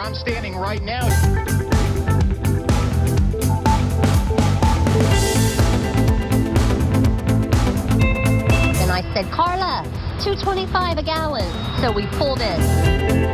I'm standing right now. And I said, Carla, $2.25 a gallon. So we pulled in.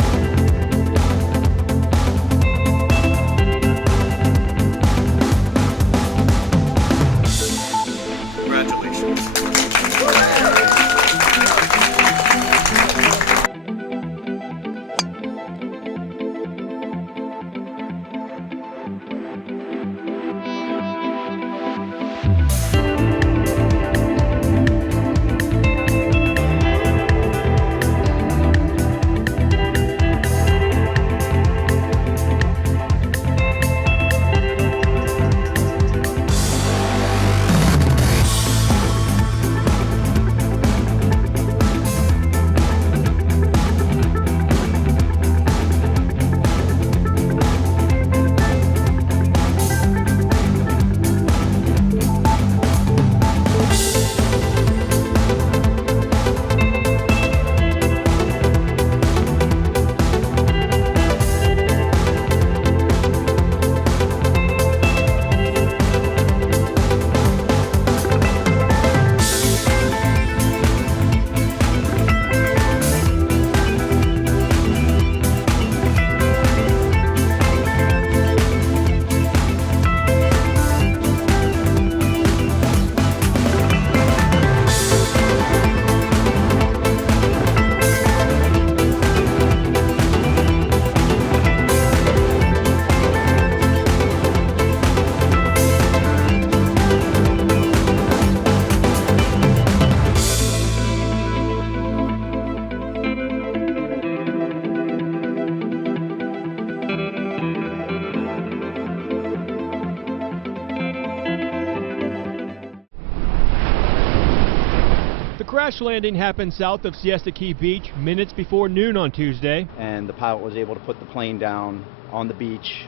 Crash landing happened south of Siesta Key Beach minutes before noon on Tuesday. And the pilot was able to put the plane down on the beach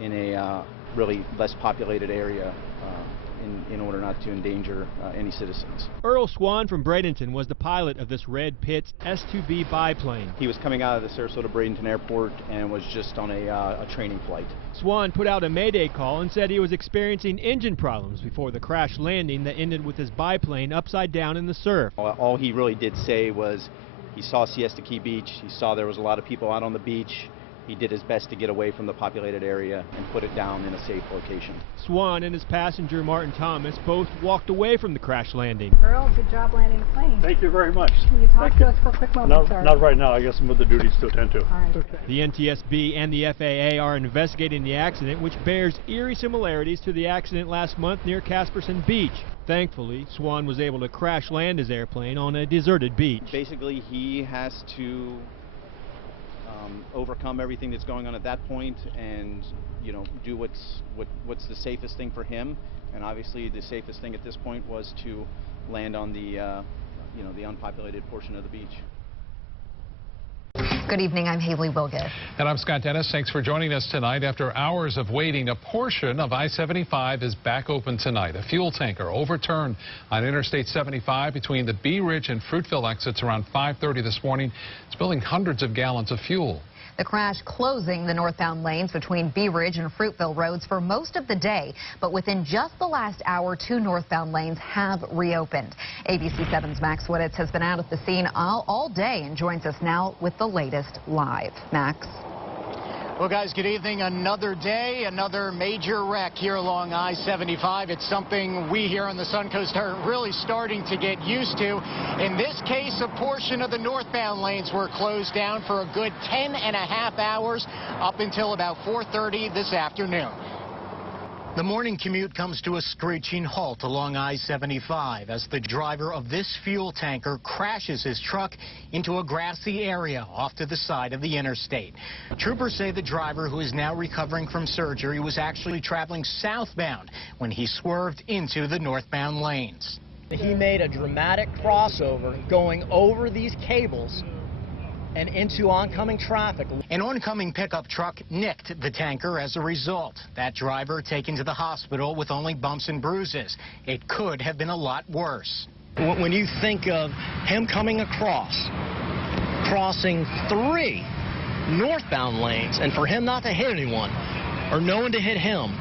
in a really less populated area in order not to endanger any citizens. Earl Swan from Bradenton was the pilot of this Red Pitts S-2B biplane. He was coming out of the Sarasota-Bradenton Airport and was just on a training flight. Swan put out a mayday call and said he was experiencing engine problems before the crash landing that ended with his biplane upside down in the surf. All he really did say was he saw Siesta Key Beach, he saw there was a lot of people out on the beach. He did his best to get away from the populated area and put it down in a safe location. Swan and his passenger, Martin Thomas, both walked away from the crash landing. Earl, good job landing the plane. Thank you very much. Can you talk to us for a quick moment, sir? Not right now. I got some other duties to attend to. All right. Okay. The NTSB and the FAA are investigating the accident, which bears eerie similarities to the accident last month near Casperson Beach. Thankfully, Swan was able to crash land his airplane on a deserted beach. Basically, he has to overcome everything that's going on at that point and, you know, do what's the safest thing for him. And obviously the safest thing at this point was to land on the, you know, the unpopulated portion of the beach. Good evening, I'm Haley Wilgett. And I'm Scott Dennis. Thanks for joining us tonight. After hours of waiting, a portion of I-75 is back open tonight. A fuel tanker overturned on Interstate 75 between the Bee Ridge and Fruitville exits around 5:30 this morning. It's spilling hundreds of gallons of fuel. The crash closing the northbound lanes between Bee Ridge and Fruitville roads for most of the day, but within just the last hour, 2 northbound lanes have reopened. ABC 7's Max Wittitz has been out at the scene all day and joins us now with the latest live. Max. Well, guys, good evening. Another day, another major wreck here along I-75. It's something we here on the Suncoast are really starting to get used to. In this case, a portion of the northbound lanes were closed down for a good 10.5 hours up until about 4:30 this afternoon. The morning commute comes to a screeching halt along I-75 as the driver of this fuel tanker crashes his truck into a grassy area off to the side of the interstate. Troopers say the driver, who is now recovering from surgery, was actually traveling southbound when he swerved into the northbound lanes. He made a dramatic crossover going over these cables and into oncoming traffic. An oncoming pickup truck nicked the tanker as a result. That driver taken to the hospital with only bumps and bruises. It could have been a lot worse. When you think of him coming across, crossing 3 northbound lanes, and for him not to hit anyone or no one to hit him,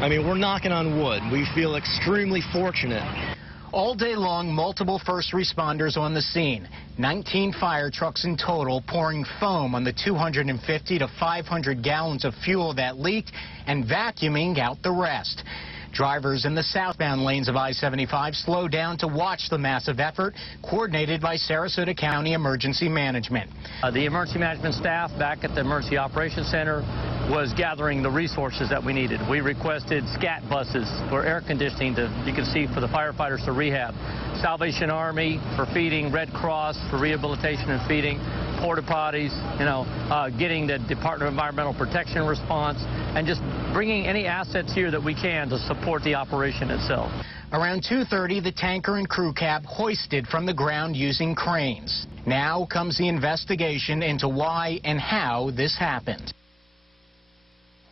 I mean, we're knocking on wood. We feel extremely fortunate. All day long, multiple first responders on the scene. 19 fire trucks in total pouring foam on the 250 to 500 gallons of fuel that leaked and vacuuming out the rest. Drivers in the southbound lanes of I-75 slowed down to watch the massive effort coordinated by Sarasota County Emergency Management. The emergency management staff back at the Emergency Operations Center was gathering the resources that we needed. We requested SCAT buses for air conditioning, you can see, for the firefighters to rehab. Salvation Army for feeding, Red Cross for rehabilitation and feeding, porta potties, getting the Department of Environmental Protection response, and just bringing any assets here that we can to support the operation itself. Around 2:30, the tanker and crew cab hoisted from the ground using cranes. Now comes the investigation into why and how this happened.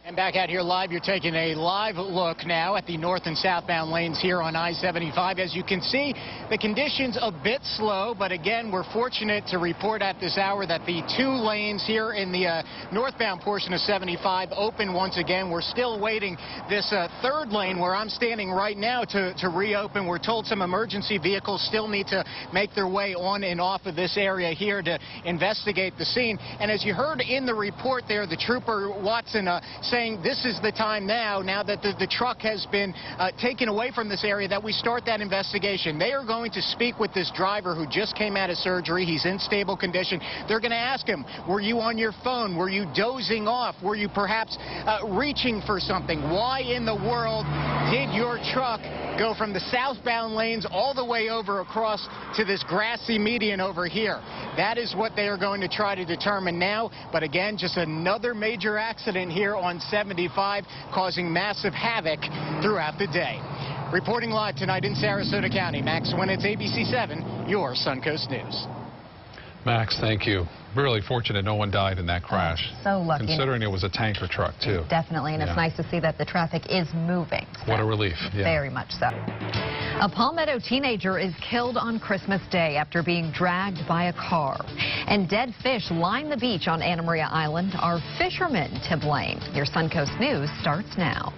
And back out here live, you're taking a live look now at the north and southbound lanes here on I-75. As you can see, the conditions a bit slow, but again, we're fortunate to report at this hour that the 2 lanes here in the northbound portion of 75 open once again. We're still awaiting this 3rd lane where I'm standing right now to reopen. We're told some emergency vehicles still need to make their way on and off of this area here to investigate the scene. And as you heard in the report there, the trooper Watson saying this is the time now that the truck has been taken away from this area, that we start that investigation. They are going to speak with this driver who just came out of surgery. He's in stable condition. They're going to ask him, were you on your phone? Were you dozing off? Were you perhaps reaching for something? Why in the world did your truck go from the southbound lanes all the way over across to this grassy median over here? That is what they are going to try to determine now. But again, just another major accident here on 75, causing massive havoc throughout the day. Reporting live tonight in Sarasota County, Max Winnett, ABC 7, your Suncoast News. Max, thank you. Really fortunate no one died in that crash. So lucky. Considering it was a tanker truck, too. Definitely, and it's nice to see that the traffic is moving. So what a relief. Yeah. Very much so. A Palmetto teenager is killed on Christmas Day after being dragged by a car. And dead fish line the beach on Anna Maria Island. Are fishermen to blame? Your Suncoast News starts now.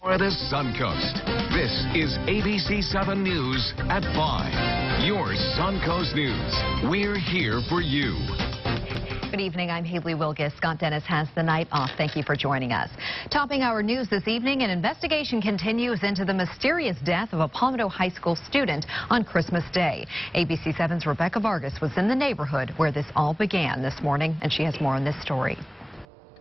For the Suncoast, this is ABC 7 News at 5. Your Suncoast News. We're here for you. Good evening. I'm Haley Wilgus. Scott Dennis has the night off. Thank you for joining us. Topping our news this evening, an investigation continues into the mysterious death of a Palmetto High School student on Christmas Day. ABC 7's Rebecca Vargas was in the neighborhood where this all began this morning, and she has more on this story.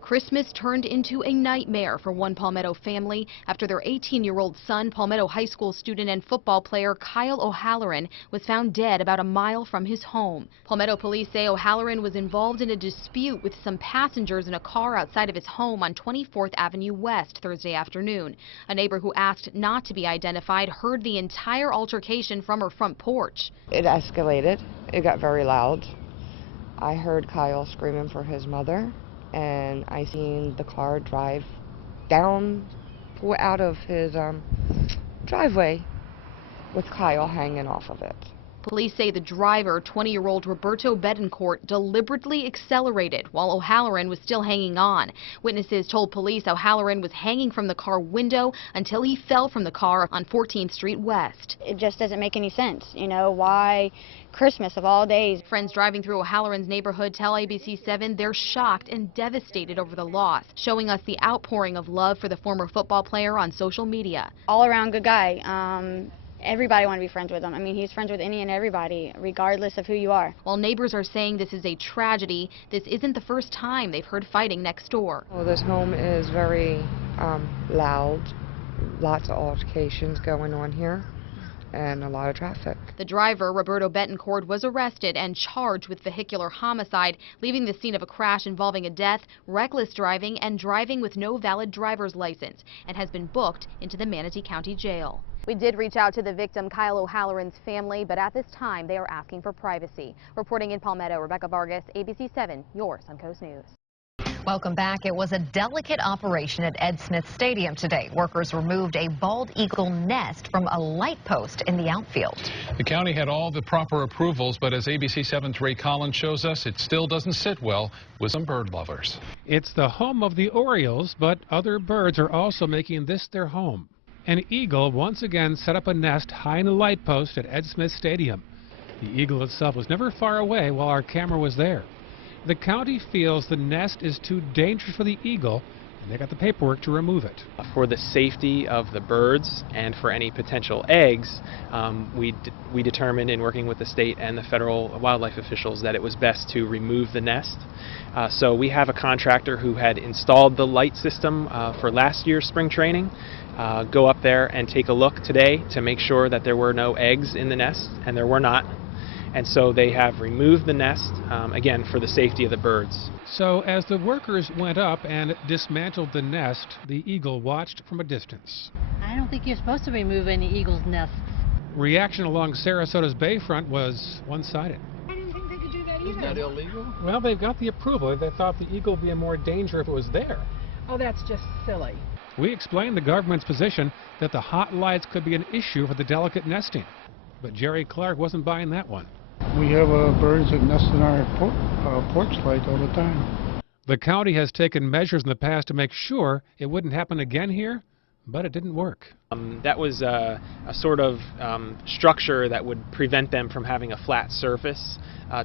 Christmas turned into a nightmare for one Palmetto family after their 18-year-old son, Palmetto High School student and football player Kyle O'Halloran, was found dead about a mile from his home. Palmetto police say O'Halloran was involved in a dispute with some passengers in a car outside of his home on 24th Avenue West Thursday afternoon. A neighbor who asked not to be identified heard the entire altercation from her front porch. It escalated. It got very loud. I heard Kyle screaming for his mother, and I seen the car drive down, pull out of his driveway with Kyle hanging off of it. Police say the driver, 20-year-old Roberto Betancourt, deliberately accelerated while O'Halloran was still hanging on. Witnesses told police O'Halloran was hanging from the car window until he fell from the car on 14th Street West. It just doesn't make any sense. You know, why Christmas of all days? Friends driving through O'Halloran's neighborhood tell ABC 7 they're shocked and devastated over the loss, showing us the outpouring of love for the former football player on social media. All around good guy. Everybody want to be friends with him. I mean, he's friends with any and everybody, regardless of who you are. While neighbors are saying this is a tragedy, this isn't the first time they've heard fighting next door. Well, this home is very loud. Lots of altercations going on here, and a lot of traffic. The driver, Roberto Betancourt, was arrested and charged with vehicular homicide, leaving the scene of a crash involving a death, reckless driving, and driving with no valid driver's license, and has been booked into the Manatee County Jail. We did reach out to the victim, Kyle O'Halloran's family, but at this time they are asking for privacy. Reporting in Palmetto, Rebecca Vargas, ABC 7, your Suncoast News. Welcome back. It was a delicate operation at Ed Smith Stadium today. Workers removed a bald eagle nest from a light post in the outfield. The county had all the proper approvals, but as ABC 7's Ray Collins shows us, it still doesn't sit well with some bird lovers. It's the home of the Orioles, but other birds are also making this their home. An eagle once again set up a nest high in a light post at Ed Smith Stadium. The eagle itself was never far away while our camera was there. The county feels the nest is too dangerous for the eagle, and they got the paperwork to remove it. For the safety of the birds and for any potential eggs, we determined in working with the state and the federal wildlife officials that it was best to remove the nest. So we have a contractor who had installed the light system for last year's spring training. Go up there and take a look today to make sure that there were no eggs in the nest, and there were not. And so they have removed the nest, again, for the safety of the birds. So as the workers went up and dismantled the nest, the eagle watched from a distance. I don't think you're supposed to remove any eagle's nests. Reaction along Sarasota's bayfront was one-sided. I didn't think they could do that either. Isn't that illegal? Well, they've got the approval. They thought the eagle would be in more danger if it was there. Oh, that's just silly. We explained the government's position that the hot lights could be an issue for the delicate nesting. But Jerry Clark wasn't buying that one. We have birds that nest in our porch light all the time. The county has taken measures in the past to make sure it wouldn't happen again here, but it didn't work. That was a sort of structure that would prevent them from having a flat surface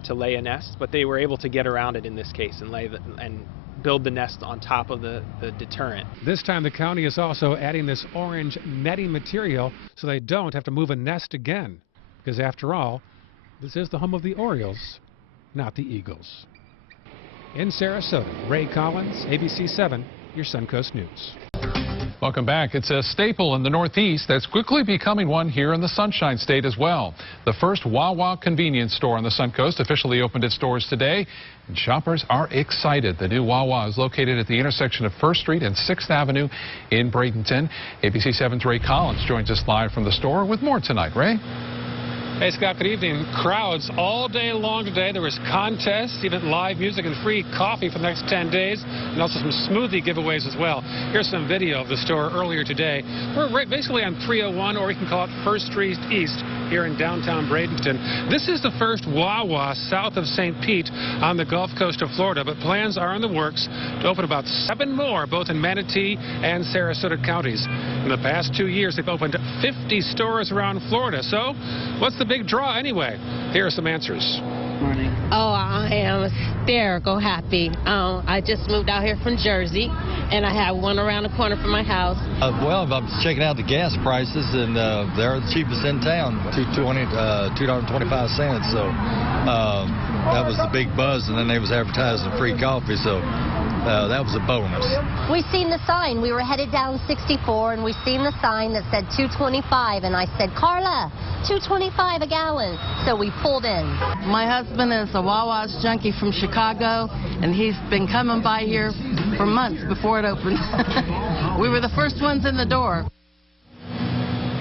to lay a nest, but they were able to get around it in this case and build the nest on top of the deterrent. This time the county is also adding this orange netting material so they don't have to move a nest again, because after all, this is the home of the Orioles, not the Eagles. In Sarasota, Ray Collins, ABC 7, your Suncoast News. Welcome back. It's a staple in the Northeast that's quickly becoming one here in the Sunshine State as well. The first WAWA convenience store on the Suncoast officially opened its doors today, and shoppers are excited. The new WAWA is located at the intersection of 1st Street and 6th Avenue in Bradenton. ABC 7's Ray Collins joins us live from the store with more tonight. Ray? Hey, Scott, good evening. Crowds all day long today. There was contests, even live music and free coffee for the next 10 days, and also some smoothie giveaways as well. Here's some video of the store earlier today. We're right basically on 301, or you can call it 1st Street East, here in downtown Bradenton. This is the first WAWA south of St. Pete on the Gulf Coast of Florida, but plans are in the works to open about 7 more, both in Manatee and Sarasota counties. In the past 2 years, they've opened 50 stores around Florida. So, what's the big draw anyway? Here are some answers. Morning. Oh, I am hysterical happy. I just moved out here from Jersey, and I have one around the corner from my house. Well, I'm checking out the gas prices, and they're the cheapest in town, $2.25. So that was the big buzz, and then they was advertising free coffee, so that was a bonus. We seen the sign. We were headed down 64, and we seen the sign that said $2.25, and I said, Carla, $2.25 a gallon. So we pulled in. My husband is a Wawa's junkie from Chicago, and he's been coming by here for months before it opened. We were the first ones in the door.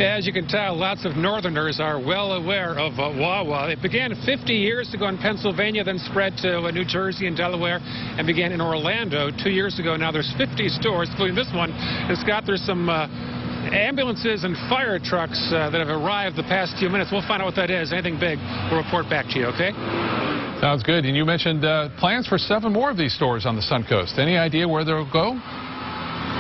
As you can tell, lots of Northerners are well aware of WAWA. It began 50 years ago in Pennsylvania, then spread to New Jersey and Delaware, and began in Orlando 2 years ago. Now there's 50 stores, including this one. And Scott, there's some ambulances and fire trucks that have arrived the past few minutes. We'll find out what that is. Anything big, we'll report back to you, okay? Sounds good. And you mentioned plans for 7 more of these stores on the Suncoast. Any idea where they'll go?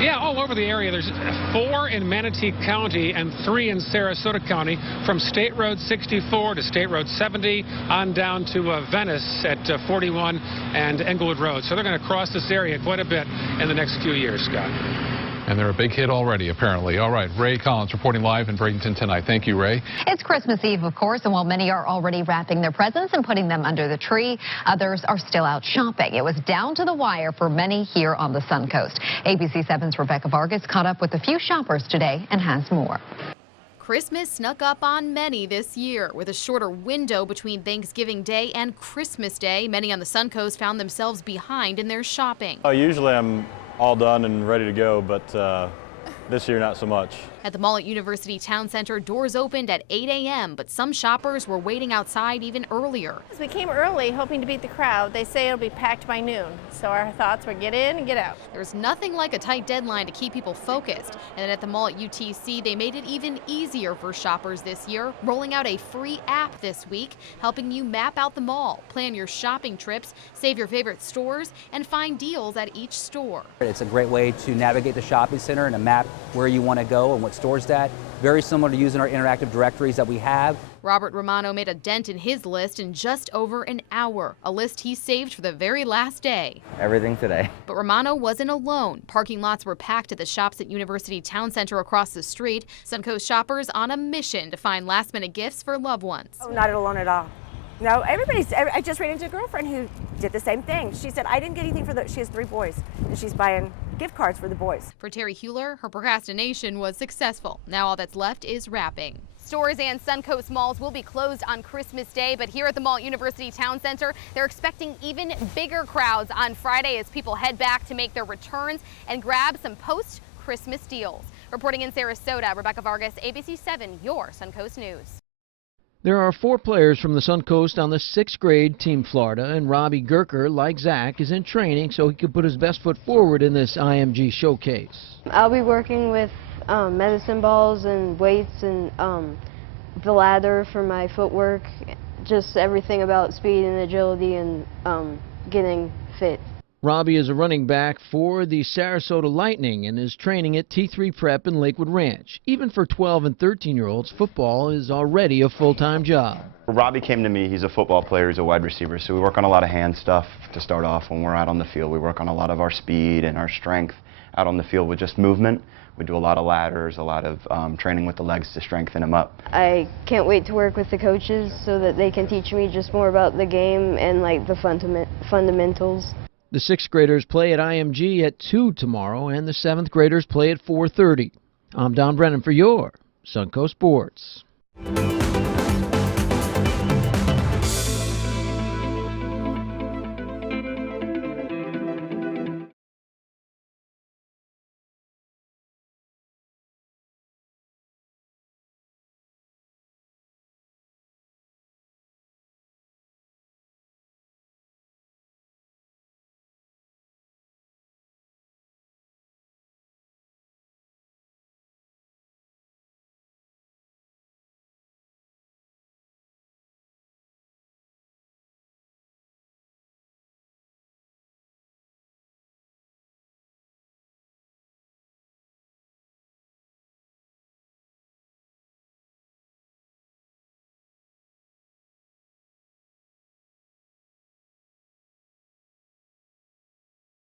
Yeah, all over the area. There's 4 in Manatee County and 3 in Sarasota County, from State Road 64 to State Road 70 on down to Venice at 41 and Englewood Road. So they're going to cross this area quite a bit in the next few years, Scott. And they're a big hit already, apparently. All right, Ray Collins reporting live in Bradenton tonight. Thank you, Ray. It's Christmas Eve, of course, and while many are already wrapping their presents and putting them under the tree, others are still out shopping. It was down to the wire for many here on the Suncoast. ABC 7's Rebecca Vargas caught up with a few shoppers today and has more. Christmas snuck up on many this year. With a shorter window between Thanksgiving Day and Christmas Day, many on the Suncoast found themselves behind in their shopping. Usually I'm all done and ready to go, but This year, not so much. At the mall at University Town Center, doors opened at 8 a.m., but some shoppers were waiting outside even earlier. We came early hoping to beat the crowd. They say it'll be packed by noon, so our thoughts were get in and get out. There's nothing like a tight deadline to keep people focused. And at the mall at UTC, they made it even easier for shoppers this year, rolling out a free app this week, helping you map out the mall, plan your shopping trips, save your favorite stores, and find deals at each store. It's a great way to navigate the shopping center and a map where you want to go and what stores that. Very similar to using our interactive directories that we have. Robert Romano made a dent in his list in just over an hour, a list he saved for the very last day. Everything today. But Romano wasn't alone. Parking lots were packed at the shops at University Town Center across the street. Suncoast shoppers on a mission to find last-minute gifts for loved ones. Oh, not alone at all. No, I just ran into a girlfriend who did the same thing. She said, I didn't get anything she has 3 boys, and she's buying gift cards for the boys. For Terry Hewler, her procrastination was successful. Now all that's left is wrapping. Stores and Suncoast malls will be closed on Christmas Day, but here at the mall at University Town Center, they're expecting even bigger crowds on Friday as people head back to make their returns and grab some post-Christmas deals. Reporting in Sarasota, Rebecca Vargas, ABC 7, your Suncoast News. There are 4 players from the Suncoast on the 6th grade Team Florida, and Robbie Gerker, like Zach, is in training so he can put his best foot forward in this IMG showcase. I'll be working with medicine balls and weights and the ladder for my footwork, just everything about speed and agility and getting fit. Robbie is a running back for the Sarasota Lightning and is training at T3 Prep in Lakewood Ranch. Even for 12 and 13-year-olds, football is already a full-time job. Robbie came to me. He's a football player. He's a wide receiver, so we work on a lot of hand stuff to start off when we're out on the field. We work on a lot of our speed and our strength out on the field with just movement. We do a lot of ladders, a lot of training with the legs to strengthen him up. I can't wait to work with the coaches so that they can teach me just more about the game and like the fundamentals. The 6th graders play at IMG at 2 tomorrow, and the 7th graders play at 4:30. I'm Don Brennan for your Suncoast Sports.